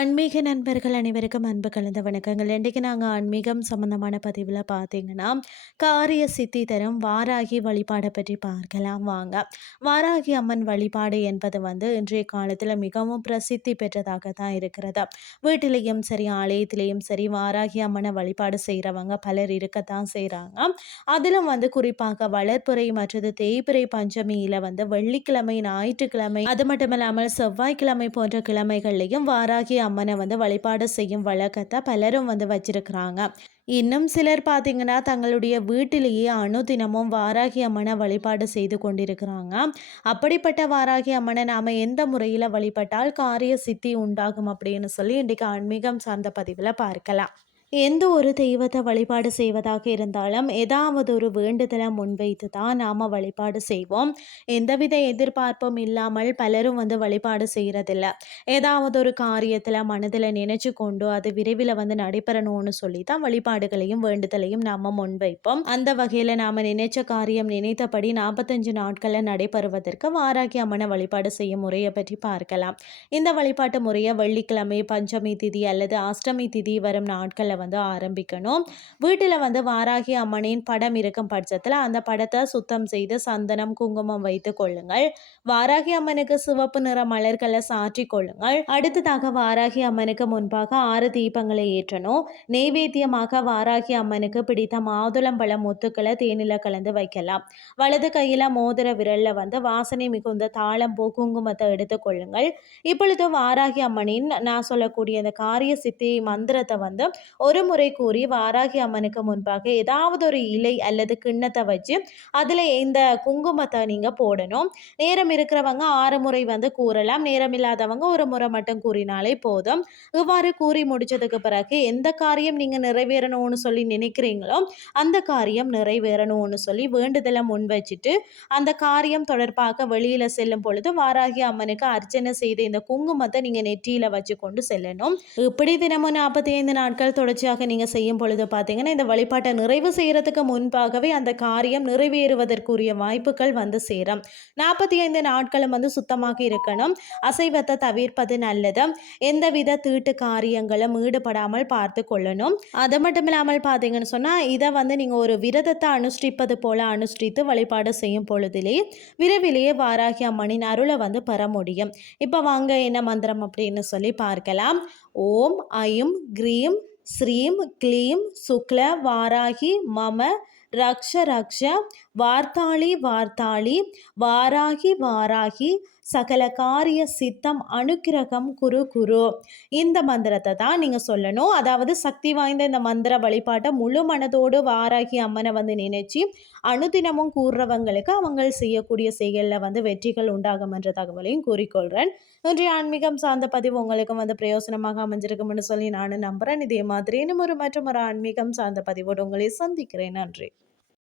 ஆன்மீக நண்பர்கள் அனைவருக்கும் அன்பு கலந்த வணக்கங்கள். இன்றைக்கு நாங்கள் ஆன்மீகம் சம்பந்தமான பதிவில் பார்த்தீங்கன்னா காரிய சித்தி தரும் வாராகி வழிபாடை பற்றி பார்க்கலாம். வாங்க. வாராகி அம்மன் வழிபாடு என்பது வந்து இன்றைய காலத்தில் மிகவும் பிரசித்தி பெற்றதாக தான் இருக்கிறது. வீட்டிலையும் சரி ஆலயத்திலையும் சரி வாராகி அம்மனை வழிபாடு செய்கிறவங்க பலர் இருக்கத்தான் செய்கிறாங்க அதிலும் வந்து குறிப்பாக வளர்ப்புறை மற்றது தேய்பிறை பஞ்சமியில் வந்து வெள்ளிக்கிழமை ஞாயிற்றுக்கிழமை அது மட்டும் இல்லாமல் செவ்வாய்க்கிழமை போன்ற கிழமைகள்லையும் வாராகி அம்மனை வந்து வழிபாடு செய்யும் வழக்கத்தை பலரும் வந்து வச்சிருக்கிறாங்க. இன்னும் சிலர் பார்த்தீங்கன்னா தங்களுடைய வீட்டிலேயே அணுதினமும் வாராகி அம்மனை வழிபாடு செய்து கொண்டிருக்கிறாங்க. அப்படிப்பட்ட வாராகி அம்மனை நாம் எந்த முறையில் வழிபட்டால் காரிய சித்தி உண்டாகும் அப்படின்னு சொல்லி இன்றைக்கு ஆன்மீகம் சார்ந்த பதிவில் பார்க்கலாம். எந்த ஒரு தெய்வத்தை வழிபாடு செய்வதாக இருந்தாலும் ஏதாவது ஒரு வேண்டுதலை முன்வைத்து தான் நாம் வழிபாடு செய்வோம். எந்தவித எதிர்பார்ப்பும் இல்லாமல் பலரும் வந்து வழிபாடு செய்கிறதில்ல ஏதாவது ஒரு காரியத்தில் மனதில் நினைச்சு கொண்டு அது விரைவில் வந்து நடைபெறணும்னு சொல்லி தான் வழிபாடுகளையும் வேண்டுதலையும் நாம் முன்வைப்போம். அந்த வகையில் நாம் நினைச்ச காரியம் நினைத்தபடி நாற்பத்தஞ்சு நாட்களில் நடைபெறுவதற்கு வாராகி அம்மனை வழிபாடு செய்யும் முறையை பற்றி பார்க்கலாம். இந்த வழிபாட்டு முறையை வெள்ளிக்கிழமை பஞ்சமி திதி அல்லது அஷ்டமி திதி வரும் நாட்களில் வந்து ஆரம்பிக்கணும். வீட்டில் வந்து வாராகி அம்மனின் படம் இருக்கும் பட்சத்தில் அந்த படத்தை சுத்தம் செய்து சந்தனம் குங்குமம் வைத்து கொள்ளுங்கள். வாராகி அம்மனுக்கு சிவப்பு நிற மலர்களை சாற்றி கொள்ளுங்கள். அடுத்ததாக வாராகி அம்மனுக்கு முன்பாக ஆறு தீபங்களை ஏற்றணும். நெய்வேத்தியமாக வாராகி அம்மனுக்கு பிடித்த மாதுளம்பழம் முத்துக்களை தேனில கலந்து வைக்கலாம். வலது கையில் மோதிர விரலில் வந்து வாசனை மிகுந்த தாளம் குங்குமத்தை குங்குமத்தை எடுத்துக்கொள்ளுங்கள் இப்பொழுது வாராகி அம்மனின் நான் சொல்லக்கூடிய அந்த காரிய சித்தி மந்திரத்தை வந்து ஒரு முறை கூறி வாராகி அம்மனுக்கு முன்பாக ஏதாவது ஒரு இலை அல்லது கிண்ணத்தை வச்சு அதில் இந்த குங்குமத்தை நீங்கள் போடணும். நேரம் இருக்கிறவங்க ஆறு முறை வந்து கூறலாம். நேரம் இல்லாதவங்க ஒரு முறை மட்டும் கூறினாலே போதும். இவ்வாறு கூறி முடிச்சதுக்கு பிறகு எந்த காரியம் நீங்கள் நிறைவேறணும்னு சொல்லி நினைக்கிறீங்களோ அந்த காரியம் நிறைவேறணும்னு சொல்லி வேண்டுதலை முன் வச்சுட்டு அந்த காரியம் தொடர்பாக வெளியில் செல்லும் பொழுது வாராகி அம்மனுக்கு அர்ச்சனை செய்த இந்த குங்குமத்தை நீங்கள் நெற்றியில் வச்சு கொண்டு செல்லணும். இப்படி தினமும் நாற்பத்தி ஐந்து நாட்கள் தொடர்ச்சி பயிற்சியாக நீங்கள் செய்யும் பொழுது பார்த்தீங்கன்னா இந்த வழிபாட்டை நிறைவு செய்கிறதுக்கு முன்பாகவே அந்த காரியம் நிறைவேறுவதற்குரிய வாய்ப்புகள் வந்து சேரும். நாற்பத்தி ஐந்து நாட்களும் வந்து சுத்தமாக இருக்கணும். அசைவத்தை தவிர்ப்பது நல்லது. எந்தவித தீட்டு காரியங்களும் ஈடுபடாமல் பார்த்து கொள்ளணும். அது மட்டும் இல்லாமல் பார்த்தீங்கன்னு சொன்னால் இதை வந்து நீங்கள் ஒரு விரதத்தை அனுஷ்டிப்பது போல அனுஷ்டித்து வழிபாடு செய்யும் பொழுதிலேயே விரைவிலேயே வாராகி அம்மனின் அருளை வந்து பெற முடியும். இப்போ வாங்க என்ன மந்திரம் அப்படின்னு சொல்லி பார்க்கலாம். ஓம் ஐம் கிரீம் ஸ்ரீம் க்ளீம் சுக்ல வாராகி மம ரக்ஷ ரக்ஷ வார்த்தாளி வார்த்தாளி வாராகி வாராகி சகல காரிய சித்தம் அனுக்கிரகம் குரு குரு. இந்த மந்திரத்தை தான் நீங்கள் சொல்லணும். அதாவது சக்தி வாய்ந்த இந்த மந்திர வழிபாட்டை முழு மனதோடு வாராகி அம்மனை வந்து நினைச்சு அனுதினமும் கூறுறவங்களுக்கு அவங்கள் செய்யக்கூடிய செயலில் வந்து வெற்றிகள் உண்டாகும் என்ற தகவலையும் கூறிக்கொள்கிறேன் இன்றைய ஆன்மீகம் சார்ந்த பதிவு உங்களுக்கும் வந்து பிரயோசனமாக அமைஞ்சிருக்கும்னு சொல்லி நான் நம்புகிறேன் இதே மாதிரி இன்னும் ஒரு மற்றும் ஒரு ஆன்மீகம் சார்ந்த பதிவோடு உங்களை சந்திக்கிறேன். நன்றி.